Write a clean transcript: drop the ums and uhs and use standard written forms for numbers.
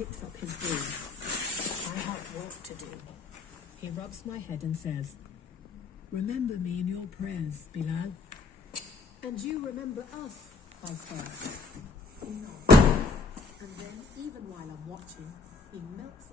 picks up his broom. I have work to do. He rubs my head and says, "Remember me in your prayers, Bilal." "And you remember us," I say. He nods. And then, even while I'm watching, he melts